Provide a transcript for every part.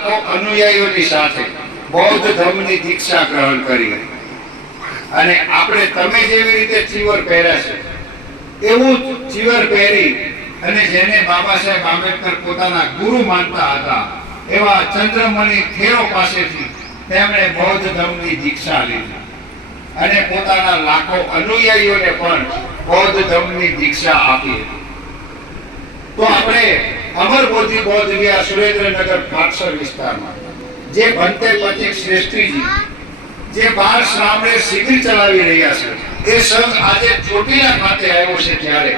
લાખો અનુયાયીઓની સાથે બૌદ્ધ ધર્મની દીક્ષા ગ્રહણ કરી. અને આપણે તમે જેવી રીતે ચીવર પહેર્યા છે, એવું ચીવર પહેરી અને જેને બાબા સાહેબ આંબેડકર પોતાના ગુરુ માનતા હતા, એવા ચંદ્રમણિ થેરો પાસેથી તેમણે બૌદ્ધ ધર્મની દીક્ષા લીધી અને પોતાના લાખો અનુયાયીઓને પણ બૌદ્ધ ધર્મની દીક્ષા આપી. તો આપણે અમરબોધિ બૌદ્ધ વિહાર સુરેન્દ્રનગર ભાટસર વિસ્તારમાં. જે ભંતે પચીક શ્રેષ્ઠીજી, જે બાર શ્રામણે શિબિર ચલાવી રહ્યા છે, એ સંઘ આજે ચોટીલા ખાતે આવ્યો છે ત્યારે.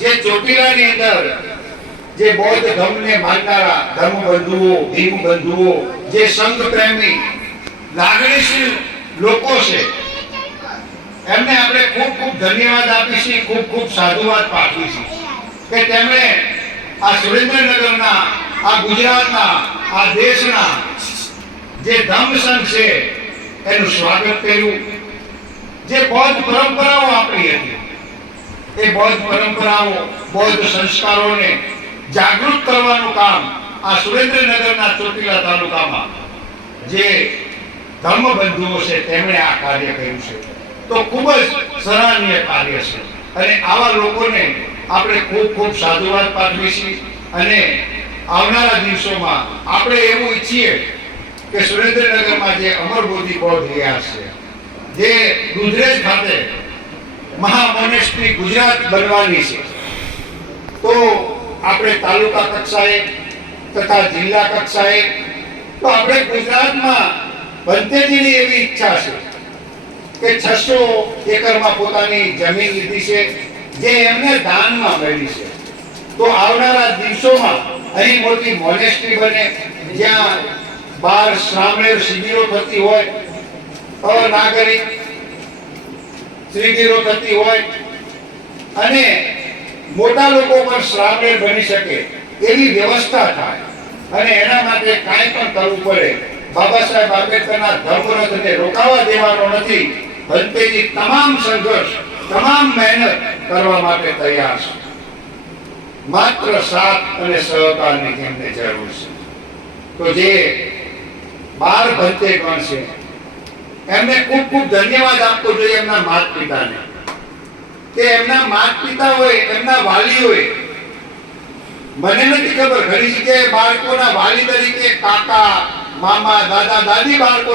જે ચોટીલાની અંદર જે બૌદ્ધ ધર્મને માનનારા ધર્મબંધુઓ ભીમ બંધુઓ જે સંઘ પ્રેમી, લાગણીશીલ લોકો છે, એમને આપણે ખૂબ ખૂબ ધન્યવાદ આપીશું, ખૂબ ખૂબ સાધુવાદ પાઠવીશું કે તેમણે આ સુરેન્દ્રનગરના, આ ગુજરાતના, આ દેશના જે ધમ્મ સંઘ છે, એનું સ્વાગત કર્યું. જે બૌદ્ધ પરંપરાઓ આપણી હતી, એ બૌદ્ધ પરંપરાઓ, બૌદ્ધ સંસ્કારોને જાગૃત કરવાનું કામ આ સુરેન્દ્રનગરના ચોટીલા તાલુકામાં જે ધર્મબંધુઓ છે, તેમણે આ કાર્ય કર્યું છે. તો ખૂબ જ સરાહનીય કાર્ય છે. અને આવા લોકોને આપણે ખૂબ ખૂબ સાધુવાદ પાઠવીશું અને આવનારા દિવસોમાં આપણે એવું ઈચ્છીએ કે સુરેન્દ્રનગરમાં જે અમરબોધિ બૌદ્ધ રહ્યા છે, જે દુધરેજ ખાતે મહામોનેસ્ટ્રી ગુજરાત બનવાની છે, તો આપણે તાલુકા કક્ષાએ તથા જિલ્લા કક્ષાએ, તો આપણે ગુજરાતમાં ભંતેજીની એવી ઈચ્છા છે કે છસો એકરમાં પોતાની જમીન લીધી છે જે એમને દાનમાં મળી છે. તો આવનારા દિવસોમાં અહીં મોટી મોનેસ્ટ્રી બને, જ્યાં બાર શ્રામણેર શિબિરો થતી હોય, અનાગરિક શિબિરો થતી હોય, અને મોટા લોકો પણ શ્રામણેર બની શકે એવી વ્યવસ્થા થાય. અને એના માટે કાંઈ પણ કરવું પડે. બાબા સાહેબ આંબેડકરના ધર્મરથને રોકાવા દેવાનો નથી. ભંતેજી તમામ સંઘર્ષ, તમામ મહેનત કરવા માટે તૈયાર છે. માત્ર સાથ અને સહકારની જેમને જરૂર છે. તો જે બાર ભંતે ગણ છે, એમને ખૂબ ખૂબ ધન્યવાદ આપવો જોઈએ એમના માત પિતાને કે એમના માત પિતા હોય, એમના વાલી હોય. મને નથી ખબર ઘણી જગ્યાએ બાળકોના વાલી તરીકે કાકા, મામા, દાદા, દાદી બાળકો